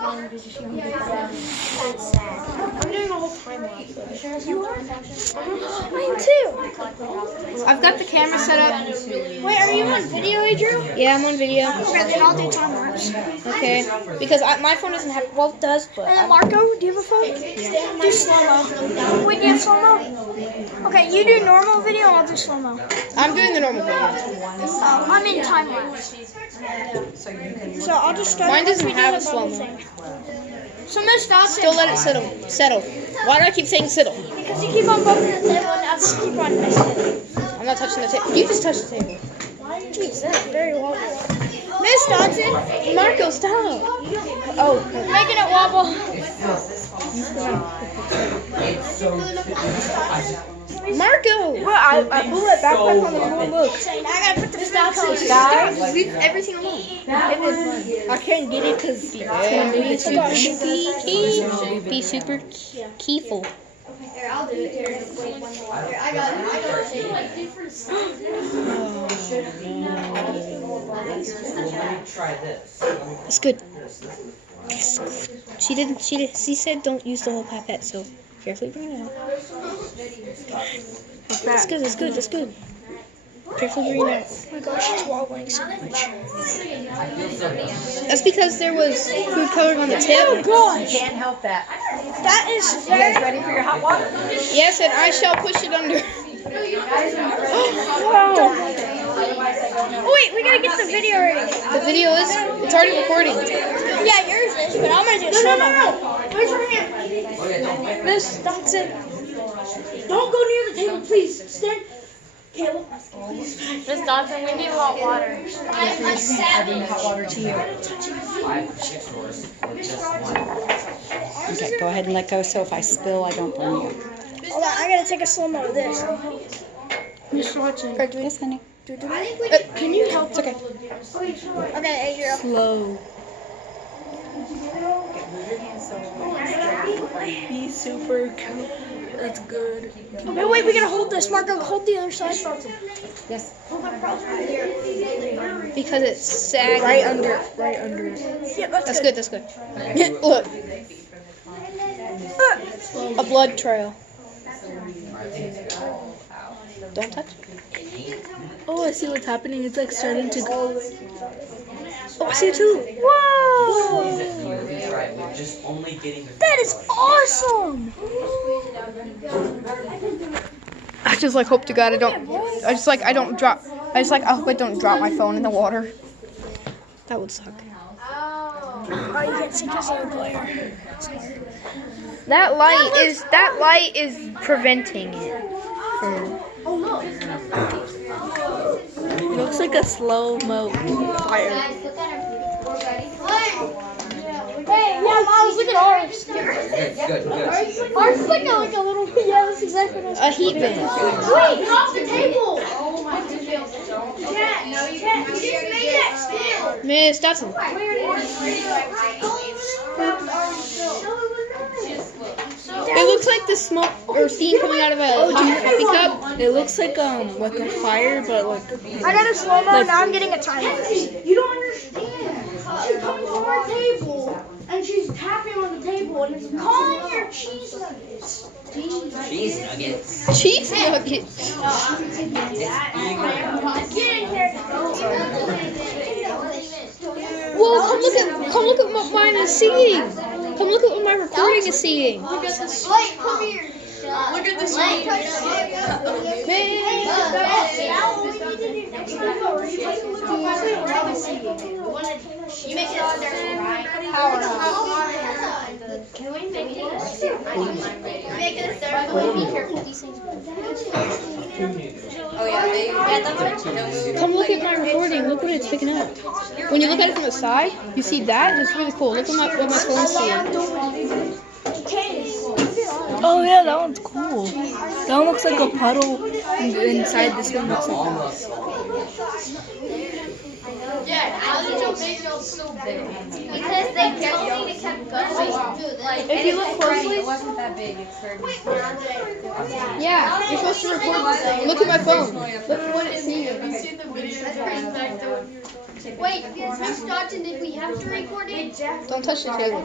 That's sad. I'm doing a whole time lapse. You are? Mine too. I've got the camera set up. Wait, are you on video, Adriel? Yeah, I'm on video. Okay, then I'll do time lapse. Okay. Because my phone doesn't have. Well, it does, but. And then Marco, do you have a phone? Do slow mo. Wait, do you have slow mo? Okay, you do normal video, I'll do slow mo. I'm doing the normal video. I'm in time lapse. So I'll just start. Mine doesn't once we do have the a slow-mo. bubble thing. So Miss Dawson. Still let it settle. Why do I keep saying settle? Because you keep on bumping the table and I just keep on missing it. I'm not touching the table. You just touch the table. Jeez, that's very wobbly. Miss Dodson, Marco, stop. Oh. making it wobble. Marco. Well, I blew it back on the floor. Look. I gotta put the stop sign. Guys, Leave everything alone. I can't get it because Be super keyful. Here, I'll do it. Here, I got Try this. It's good. She said don't use the whole pipette, so carefully bring it out. That's good. Carefully bring it out. Oh my gosh, it's wobbling so much. That's because there was food coloring on the tip. Oh gosh, can't help that. that is You guys very. ready for your hot water? Yes, and I shall push it under. Oh wait, we gotta get the video ready. The video it's already recording. Yeah, yours is, but I'm gonna do slow mo. Where's your hand? Miss Dodson. Don't go near the table, please. Stand. Caleb. Miss Dodson, we need hot water. I bring hot water to you. 5, 6 hours. Okay, go ahead and let go so if I spill, I don't burn you. Hold on, I gotta take a slow mo of this. Miss Dodson. Yes, honey. Can you help? It's okay. Okay, Adriel. Slow. Be super cool. That's good. Okay, wait, we gotta hold this. Marco, hold the other side. Yes. Because it's sagging. Right under it. Yeah, That's good. Look. A blood trail. Don't touch. Oh, I see what's happening. It's like starting to go. Oh, I see it too. Whoa! We're just only getting the That is awesome. I just hope to God I don't hope I don't drop my phone in the water. That would suck. Oh, you can't see because of the glare. That light is preventing it from. It looks like a slow-mo fire. Hey, yeah, Miles, look at ours. good. Ours is like a little. Yeah, that's exactly what I was. A heat vent. Wait, get off the table. You can't. No, you can't. You just made that spill. Miss Dodson. It looks like the smoke or steam coming out of a coffee cup. It looks like a fire, but like. I got a slow mo. Now I'm getting a time lapse. You don't understand. She's coming from our table and she's tapping on the table and it's calling your cheese nuggets. cheese nuggets. Cheese nuggets. Get in here. Whoa! Come look at what mine is seeing. Come look at what my recording is seeing. Look at this. Blake, come here. Look at this. You make it on there. Can we make it a make it a third? Be careful with these things. Oh yeah, Come look at my recording. Look what it's picking up. When you look at it from the side, you see that. It's really cool. Look at what my phone's seeing. Oh yeah, that one's cool. That one looks like a puddle inside. This one looks like. Yeah, how did you make it so big? Because they told me to keep going. If you look closely, it wasn't that big. yeah, you're supposed to record. Look at my phone. Look at what it's seeing. Wait, Miss Dodson, did we have to record it? Don't touch the table.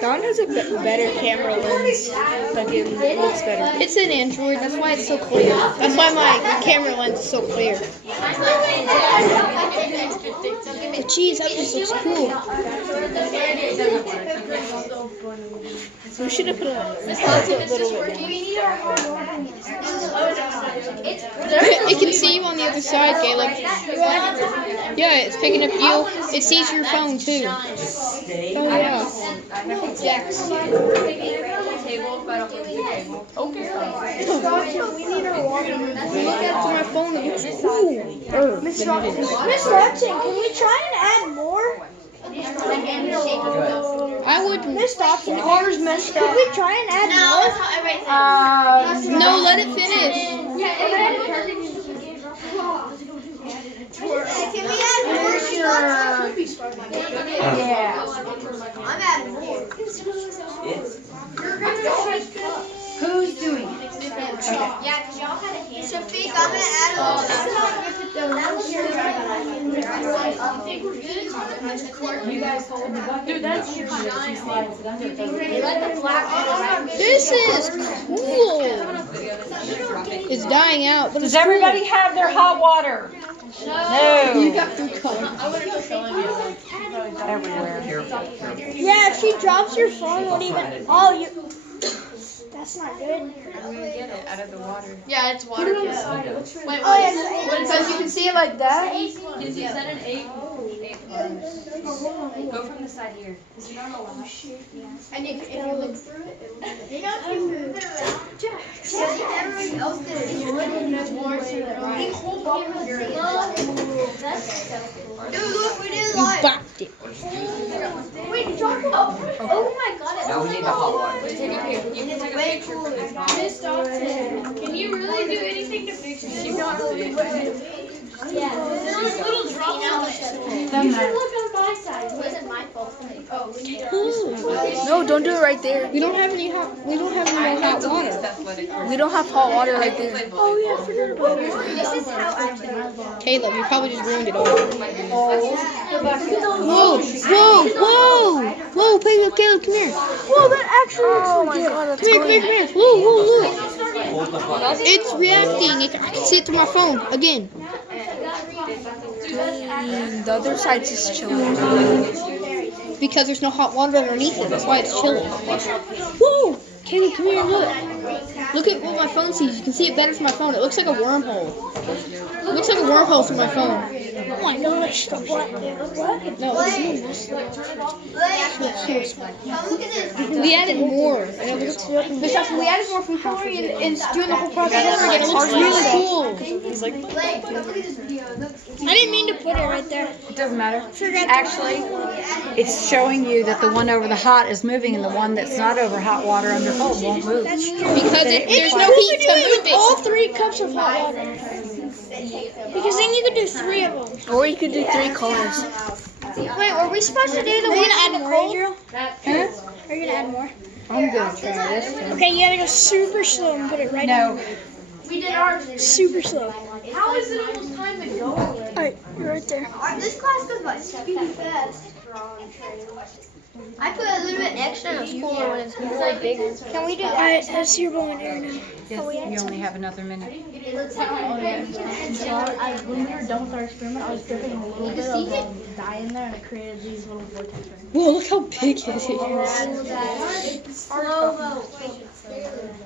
Dawn has a better camera lens. Like it looks better. It's an Android. That's why it's so clear. That's why my camera lens is so clear. But geez, that just looks cool. We should have put a little. It can see you on the other side, Caleb. Yeah, it's picking up you. It sees your phone too. Oh yeah. Look after my phone. It looks cool. Miss Dodson, can we try and add more? I would. Miss Dodson, ours messed up. Can we try and add more? No, let it finish. Can we add more? Yeah. I'm adding more. Who's doing it? Yeah, because y'all had a hand. Shafiq, I'm going to add a little. You guys hold the bucket. Dude, that's your This is cool. It's dying out, but Does everybody have their hot water? No. You got the cup. Everywhere. Yeah, if she drops your phone, won't even. Oh, you. That's not good. Yeah, it's water. Wait, Oh, yeah. Because you can see it like that. Go from the side here. and if you look through it, you know, if you move it around, everybody else did it. You wouldn't know more. Dude, look, we did it You live. bopped it. Wait, drop it. Oh my god. Now we need the hot water. You can take a picture for this guy. Miss Dodson, can you really do anything to fix it? She's not really Yeah. There was little drops on it. You should look on my side. It wasn't my fault. Oh, we need No, don't do it right there. We don't have any hot. We don't have any more hot water. We don't have hot water right there. Oh, yeah, I forgot about it. This is how I do it. Caleb, you probably just ruined it all. Whoa! Whoa! Caleb, come here. Whoa, that actually looks like God, that's Come here. Whoa, look. Hold the bucket. It's reacting. I can see it through my phone again. The other side's just chilling. Because there's no hot water underneath it. That's why it's chilling. Whoa! Caleb, come here and look. Look at what my phone sees. You can see it better from my phone. It looks like a wormhole. It looks like a wormhole through my phone. Oh my gosh, the what? No, it's Look at this. we added more. And it looks, besides, we added more food coloring and it's doing the whole process over again. It looks really cool. Blake, look at this video. Look. I didn't mean to put it right there. It doesn't matter. Actually, it's showing you that the one over the hot is moving and the one that's not over hot water under cold won't move. That's true. Because there's no heat to move All it. 3 cups of hot water. Because then you could do 3 of them. Or you could do 3 colors. Wait, were we supposed to do the one add more, Andrew? Huh? Are you gonna add more? I'm gonna try this. Okay, you gotta go super slow and put it right No. We did ours. Super slow. How is it almost time to go? Alright, you're right there. This class goes by super fast. I put a little bit extra in a cooler when it's really big. Can we do that? Alright, that's your bow and arrow now. Yes, you only have another minute. When we were done with our experiment, I was dipping a little bit of dye in there and it created these little vortex rings. Whoa, look how big it is.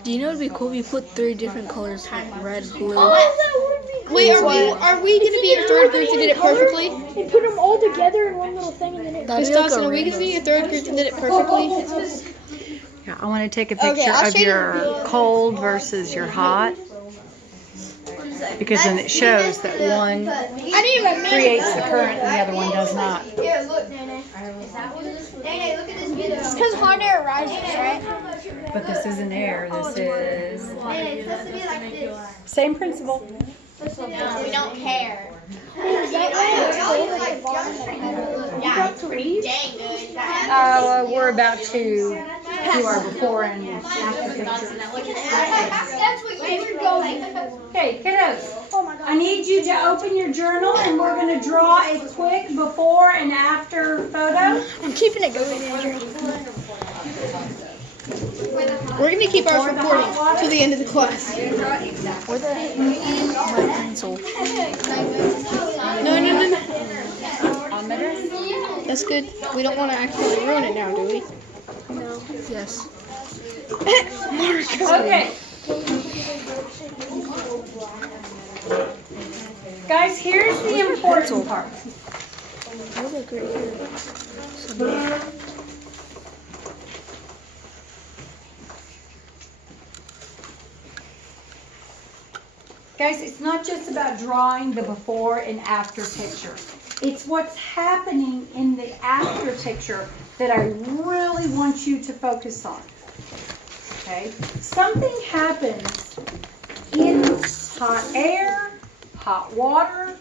Do you know it'd be cool if you put 3 different colors, like red, blue? Wait, are we gonna be a third group that did it perfectly? They put them all together in one little thing and then it. Miss Dawson, are we gonna be a third group that did it perfectly? Yeah, I want to take a Okay, picture I'll of show you. your cold versus your hot. Because then it shows that one I didn't even make creates the current and the other one does not. Here, look, Nene. Nene, look at this video. It's because hot air rises, right? But this isn't air, this is... Nene, it's supposed to be like this. Same principle. We don't care. You got 3? Dang good. We're about to do our before and after picture. That's what you were going. Okay, kiddos. Oh my god. I need you to open your journal and we're going to draw a quick before and after photo. I'm keeping it going, Andrew. We're gonna keep ours recording to the end of the class. Where the heck my pencil? No. That's good. We don't want to actually ruin it now, do we? Yes. Okay. Guys, here's the important part. Oh, look right here. Guys, it's not just about drawing the before and after picture. It's what's happening in the after picture that I really want you to focus on. Okay? Something happens in hot air, hot water.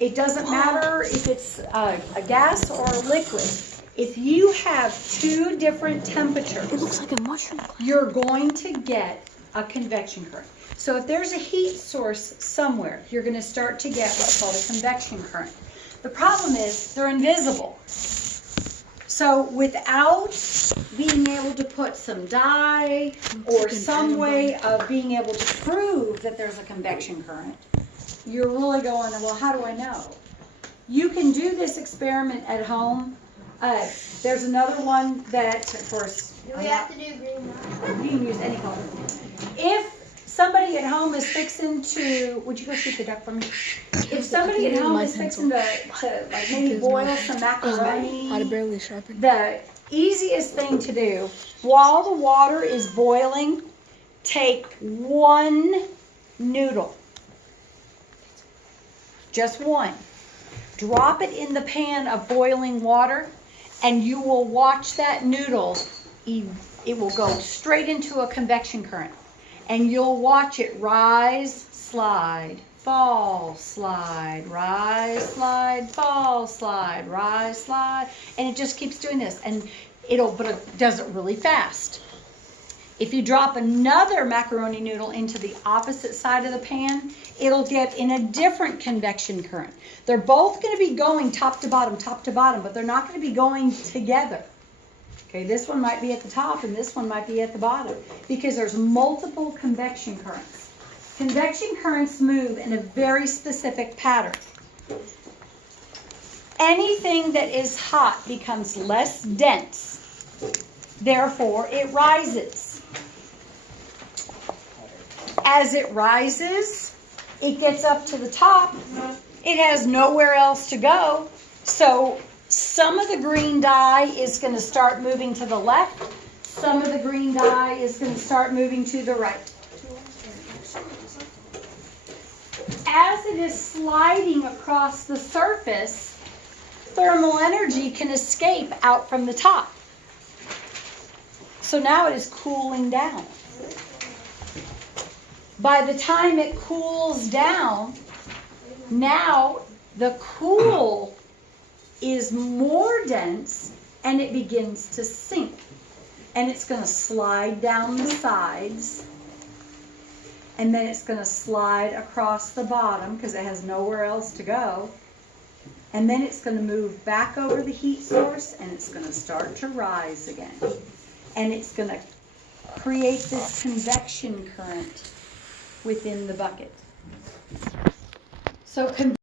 It doesn't matter if it's a gas or a liquid. If you have two different temperatures, It looks like a mushroom. you're going to get a convection current. So if there's a heat source somewhere, you're going to start to get what's called a convection current. The problem is they're invisible. So without being able to put some dye or some way of being able to prove that there's a convection current, you're really going, well, how do I know? You can do this experiment at home. There's another one that, of course, Do we have to do green one? you can use any color. If somebody at home is fixing to, would you go shoot the duck for me? If somebody at home is fixing to like maybe boil some macaroni, I'd barely sharpen. the easiest thing to do while the water is boiling, take one noodle, just one. Drop it in the pan of boiling water, and you will watch that noodle. It will go straight into a convection current. And you'll watch it rise, slide, fall, slide, rise, slide, fall, slide, rise, slide. And it just keeps doing this. And but it does it really fast. If you drop another macaroni noodle into the opposite side of the pan, it'll get in a different convection current. They're both going to be going top to bottom, but they're not going to be going together. Okay, this one might be at the top and this one might be at the bottom because there's multiple convection currents. Convection currents move in a very specific pattern. Anything that is hot becomes less dense, therefore it rises. As it rises, it gets up to the top. It has nowhere else to go, so some of the green dye is going to start moving to the left. Some of the green dye is going to start moving to the right. As it is sliding across the surface, thermal energy can escape out from the top. So now it is cooling down. By the time it cools down, now the cool is more dense and it begins to sink. And it's going to slide down the sides. And then it's going to slide across the bottom because it has nowhere else to go. And then it's going to move back over the heat source and it's going to start to rise again. And it's going to create this convection current within the bucket. So